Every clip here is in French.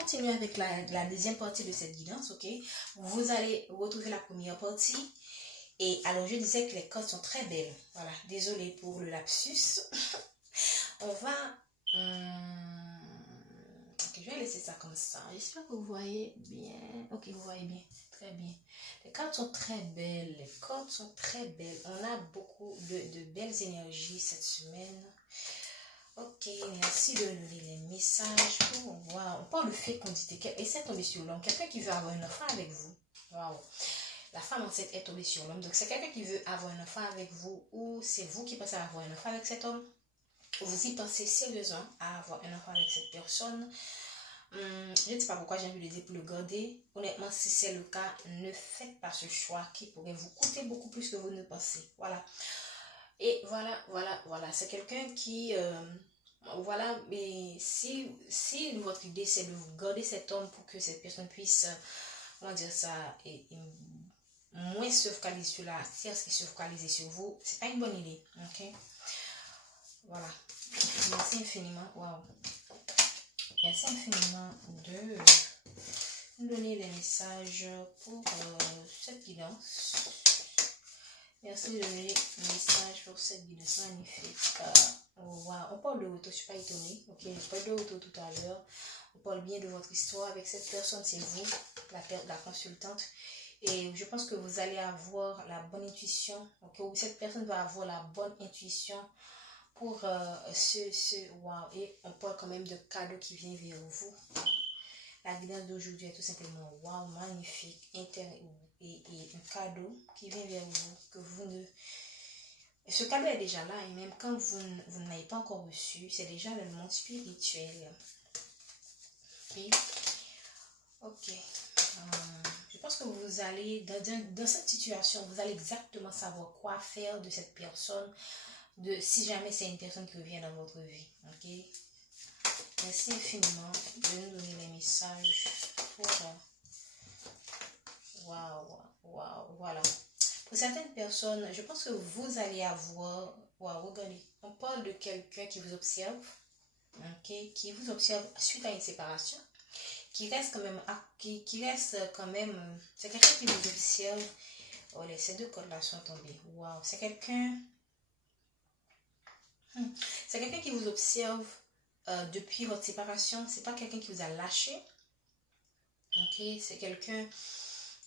continuer avec la deuxième partie de cette guidance, ok? Vous allez retrouver la première partie. Et alors, je disais que les cartes sont très belles. Voilà, désolée pour le lapsus. On va... ok, je vais laisser ça comme ça. J'espère que vous voyez bien. Ok, vous voyez bien. Très bien. Les cartes sont très belles. Les cartes sont très belles. On a beaucoup de belles énergies cette semaine. Ok, merci de donner les messages pour voir. On parle du fait qu'on dit et c'est tombé sur l'homme. Quelqu'un qui veut avoir un enfant avec vous. Waouh. La femme enceinte est tombée sur l'homme. Donc c'est quelqu'un qui veut avoir un enfant avec vous ou c'est vous qui pensez avoir un enfant avec cet homme. Vous y pensez sérieusement à avoir un enfant avec cette personne. Je ne sais pas pourquoi j'ai envie de dire pour le garder. Honnêtement, si c'est le cas, ne faites pas ce choix qui pourrait vous coûter beaucoup plus que vous ne pensez. Voilà. Et voilà. C'est quelqu'un qui... voilà, mais si votre idée c'est de vous garder cet homme pour que cette personne puisse, comment dire ça, et moins se focaliser sur la tierce et se focaliser sur vous, c'est pas une bonne idée, ok? Voilà. Merci infiniment, waouh. Merci infiniment de nous donner les messages pour cette guidance. Merci de donner les messages pour cette guidance magnifique. Wow. On parle de auto, je ne suis pas étonnée. Ok, je parle de auto tout à l'heure. On parle bien de votre histoire avec cette personne, c'est vous, la consultante. Et je pense que vous allez avoir la bonne intuition. Okay, ou cette personne va avoir la bonne intuition pour wow. Et on parle quand même de cadeaux qui viennent vers vous. La guidance d'aujourd'hui est tout simplement wow, magnifique, et un cadeau qui vient vers vous que vous ne... Ce cadeau est déjà là et même quand vous ne l'avez pas encore reçu, c'est déjà le monde spirituel. Ok. Je pense que vous allez, dans cette situation, vous allez exactement savoir quoi faire de cette personne, si jamais c'est une personne qui revient dans votre vie. Ok. Merci infiniment de nous donner les messages pour... Waouh, voilà. Pour certaines personnes, je pense que vous allez avoir... Waouh, regardez. On parle de quelqu'un qui vous observe, ok, qui vous observe suite à une séparation, qui reste quand même... C'est quelqu'un qui vous observe. Oh, ces deux codes-là sont tombés. Waouh, c'est quelqu'un... C'est quelqu'un qui vous observe depuis votre séparation. C'est pas quelqu'un qui vous a lâché. Ok, c'est quelqu'un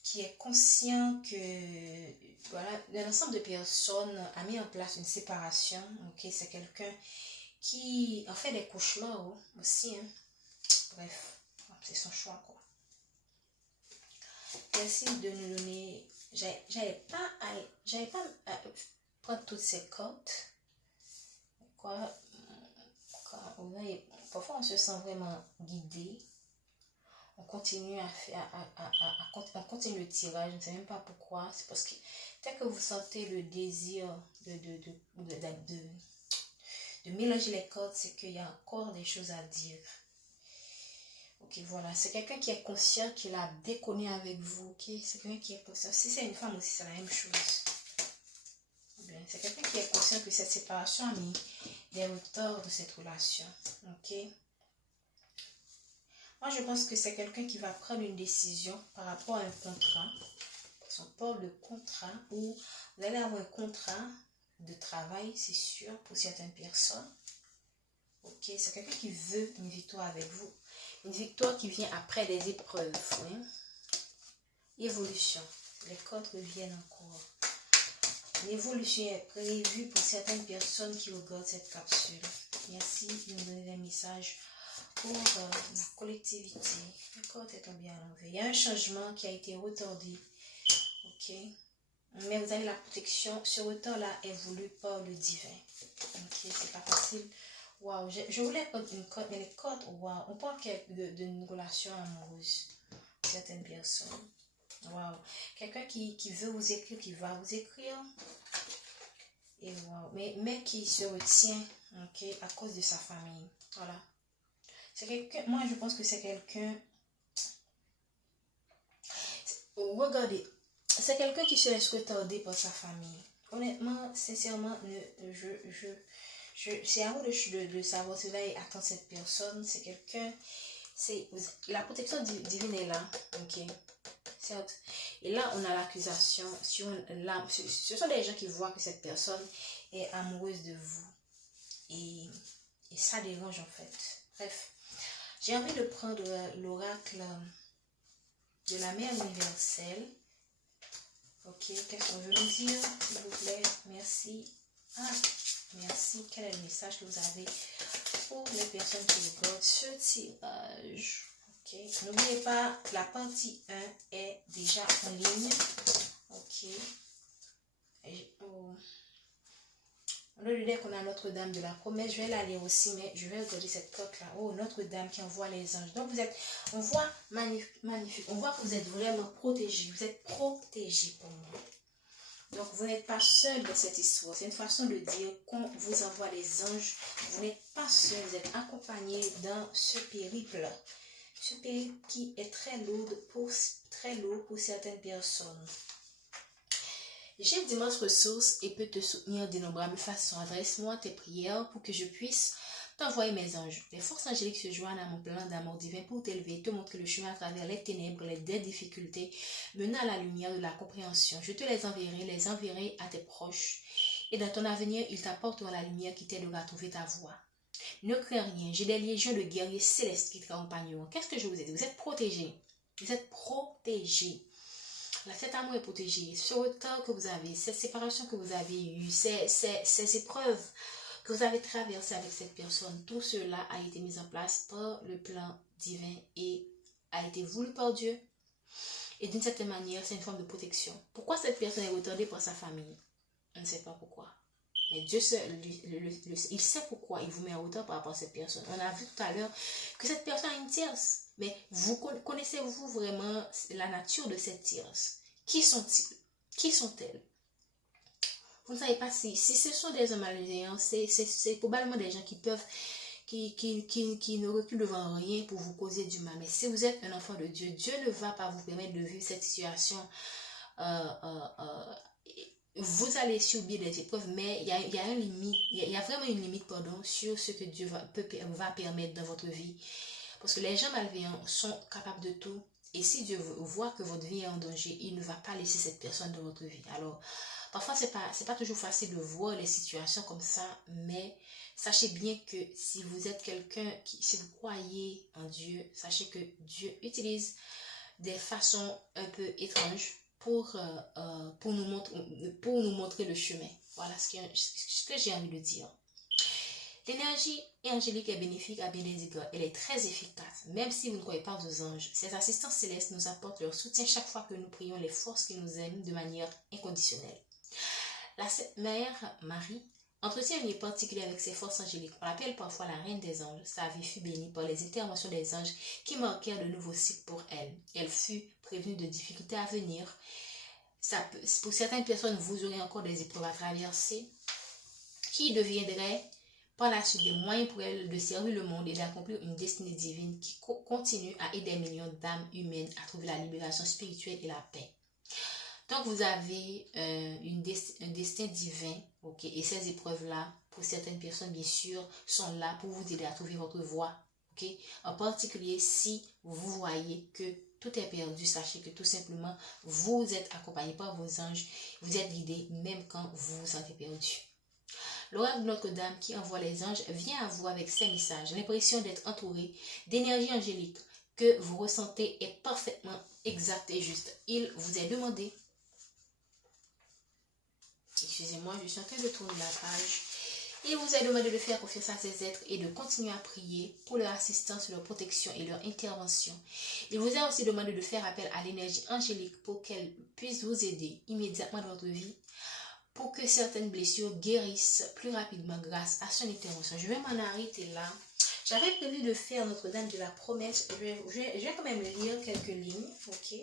qui est conscient que voilà, l'ensemble de personnes a mis en place une séparation. Ok, c'est quelqu'un qui a fait des cauchemars aussi. Hein. Bref, c'est son choix quoi. Merci de nous donner. J'avais pas à prendre toutes ces cartes. Quoi, parfois on se sent vraiment guidé. On continue on continue le tirage, je ne sais même pas pourquoi. C'est parce que dès que vous sentez le désir de mélanger les cordes, c'est qu'il y a encore des choses à dire. Ok, voilà. C'est quelqu'un qui est conscient qu'il a déconné avec vous. Ok, c'est quelqu'un qui est conscient. Si c'est une femme aussi, c'est la même chose. C'est quelqu'un qui est conscient que cette séparation a mis des retards de cette relation. Ok. Moi, je pense que c'est quelqu'un qui va prendre une décision par rapport à un contrat. On parle de contrat où vous allez avoir un contrat de travail, c'est sûr, pour certaines personnes. Ok, c'est quelqu'un qui veut une victoire avec vous. Une victoire qui vient après des épreuves. Hein? Évolution. Les codes reviennent encore. L'évolution est prévue pour certaines personnes qui regardent cette capsule. Merci de nous donner des messages pour la collectivité. Le code est tombé à l'envers. Il y a un changement qui a été retardé. Ok. Mais vous avez la protection. Ce retard-là est voulu par le divin. Ok. C'est pas facile. Waouh. Je voulais prendre une code, mais les codes, waouh. On parle d'une relation amoureuse. Certaines personnes. Waouh. Quelqu'un qui veut vous écrire, qui va vous écrire. Et waouh. Mais qui se retient. Ok. À cause de sa famille. Voilà. C'est quelqu'un, moi je pense que c'est quelqu'un, regardez, c'est quelqu'un qui se laisse retarder par sa famille. Honnêtement, sincèrement, c'est à vous de savoir si vous allez attendre cette personne. C'est quelqu'un, la protection divine est là, ok, certes. Et là, on a l'accusation sur l'âme. Ce sont des gens qui voient que cette personne est amoureuse de vous. Et ça dérange en fait. Bref, j'ai envie de prendre l'oracle de la mère universelle. Ok, qu'est-ce qu'on veut nous dire, s'il vous plaît? Merci. Ah, merci. Quel est le message que vous avez pour les personnes qui regardent ce tirage? Ok, n'oubliez pas, la partie 1 est déjà en ligne. Ok. On a le deck, on a Notre-Dame de la promesse. Je vais la lire aussi, mais je vais regarder cette carte-là. Oh, Notre-Dame qui envoie les anges. Donc, on voit magnifique. On voit que vous êtes vraiment protégé. Vous êtes protégé pour moi. Donc, vous n'êtes pas seul dans cette histoire. C'est une façon de dire qu'on vous envoie les anges. Vous n'êtes pas seul. Vous êtes accompagné dans ce périple. Ce périple qui est très lourd pour certaines personnes. J'ai d'immenses ressources et peut te soutenir d'innombrables façons. Adresse-moi tes prières pour que je puisse t'envoyer mes anges. Les forces angéliques se joignent à mon plan d'amour divin pour t'élever, te montrer le chemin à travers les ténèbres, les difficultés, menant à la lumière de la compréhension. Je te les enverrai à tes proches. Et dans ton avenir, ils t'apporteront la lumière qui t'aidera à trouver ta voie. Ne crains rien, j'ai des légions de guerriers célestes qui t'accompagneront. Qu'est-ce que je vous ai dit? Vous êtes protégés. Vous êtes protégés. Cet amour est protégé. Ce retard que vous avez, cette séparation que vous avez eue, ces épreuves que vous avez traversées avec cette personne, tout cela a été mis en place par le plan divin et a été voulu par Dieu. Et d'une certaine manière, c'est une forme de protection. Pourquoi cette personne est retardée par sa famille? On ne sait pas pourquoi. Mais Dieu il sait pourquoi il vous met en retard par rapport à cette personne. On a vu tout à l'heure que cette personne a une tierce. Mais connaissez-vous vraiment la nature de cette tierce? Qui sont-ils? Qui sont-elles? Vous ne savez pas si ce sont des hommes malveillants, c'est probablement des gens qui ne reculent devant rien pour vous causer du mal. Mais si vous êtes un enfant de Dieu, Dieu ne va pas vous permettre de vivre cette situation. Vous allez subir des épreuves, mais il y a une limite, il y a vraiment une limite, sur ce que Dieu va permettre dans votre vie. Parce que les gens malveillants sont capables de tout. Et si Dieu voit que votre vie est en danger, il ne va pas laisser cette personne dans votre vie. Alors, parfois, c'est pas toujours facile de voir les situations comme ça, mais sachez bien que si vous êtes quelqu'un si vous croyez en Dieu, sachez que Dieu utilise des façons un peu étranges pour nous montrer le chemin. Voilà ce que j'ai envie de dire. L'énergie angélique est bénéfique à bien des égards. Elle est très efficace. Même si vous ne croyez pas aux anges, ces assistants célestes nous apportent leur soutien chaque fois que nous prions les forces qui nous aiment de manière inconditionnelle. La Sainte Mère Marie entretient un lien particulier avec ses forces angéliques. On l'appelle parfois la Reine des anges. Sa vie fut bénie par les interventions des anges qui marquèrent de nouveaux cycles pour elle. Elle fut prévenue de difficultés à venir. Pour certaines personnes, vous aurez encore des épreuves à traverser qui deviendraient par la suite des moyens pour elle de servir le monde et d'accomplir une destinée divine qui continue à aider des millions d'âmes humaines à trouver la libération spirituelle et la paix. Donc, vous avez un destin divin, ok, et ces épreuves-là, pour certaines personnes, bien sûr, sont là pour vous aider à trouver votre voie, ok. En particulier, si vous voyez que tout est perdu, sachez que tout simplement, vous êtes accompagné par vos anges, vous êtes guidé même quand vous vous sentez perdu. L'oracle de Notre-Dame qui envoie les anges vient à vous avec ces messages. L'impression d'être entouré d'énergie angélique que vous ressentez est parfaitement exacte et juste. Il vous est demandé, excusez-moi, je suis en train de tourner la page. Il vous est demandé de faire confiance à ces êtres et de continuer à prier pour leur assistance, leur protection et leur intervention. Il vous a aussi demandé de faire appel à l'énergie angélique pour qu'elle puisse vous aider immédiatement dans votre vie, pour que certaines blessures guérissent plus rapidement grâce à son intervention. Je vais m'en arrêter là. J'avais prévu de faire Notre-Dame de la promesse. Je vais quand même lire quelques lignes, ok.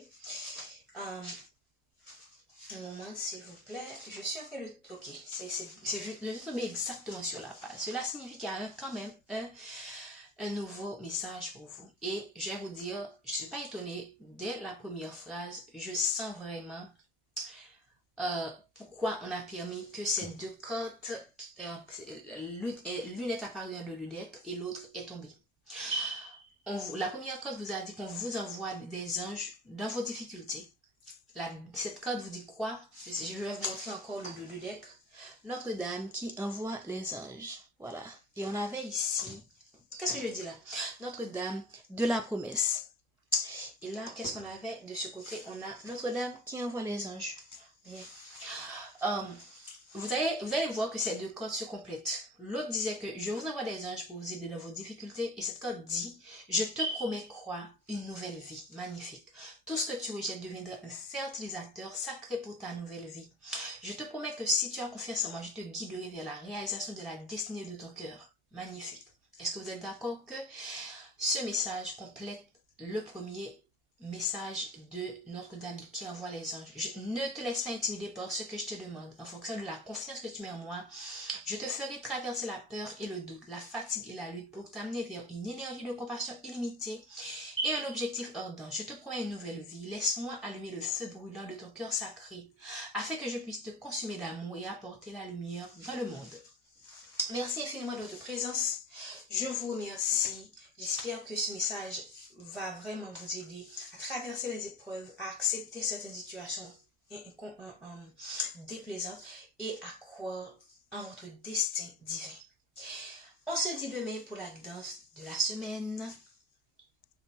Un moment, s'il vous plaît. Je suis en train de... Ok, je vais tomber exactement sur la page. Cela signifie qu'il y a quand même un nouveau message pour vous. Et je vais vous dire, je ne suis pas étonnée, dès la première phrase, je sens vraiment pourquoi on a permis que ces deux cartes, l'une est apparue dans le deck et l'autre est tombée. la première carte vous a dit qu'on vous envoie des anges dans vos difficultés. Cette carte vous dit quoi? Je vais vous montrer encore le deck. Notre-Dame qui envoie les anges. Voilà. Et on avait ici, qu'est-ce que je dis là? Notre-Dame de la promesse. Et là, qu'est-ce qu'on avait de ce côté? On a Notre-Dame qui envoie les anges. Bien. Vous allez voir que ces deux cartes se complètent. L'autre disait que je vous envoie des anges pour vous aider dans vos difficultés. Et cette carte dit, je te promets quoi? Une nouvelle vie. Magnifique. Tout ce que tu rejettes deviendra un fertilisateur sacré pour ta nouvelle vie. Je te promets que si tu as confiance en moi, je te guiderai vers la réalisation de la destinée de ton cœur. Magnifique. Est-ce que vous êtes d'accord que ce message complète le premier message de Notre-Dame qui envoie les anges? Ne te laisse pas intimider par ce que je te demande. En fonction de la confiance que tu mets en moi, je te ferai traverser la peur et le doute, la fatigue et la lutte pour t'amener vers une énergie de compassion illimitée et un objectif ardent. Je te promets une nouvelle vie. Laisse-moi allumer le feu brûlant de ton cœur sacré afin que je puisse te consumer d'amour et apporter la lumière dans le monde. Merci infiniment de votre présence. Je vous remercie. J'espère que ce message va vraiment vous aider à traverser les épreuves, à accepter certaines situations déplaisantes et à croire en votre destin divin. On se dit demain pour la guidance de la semaine.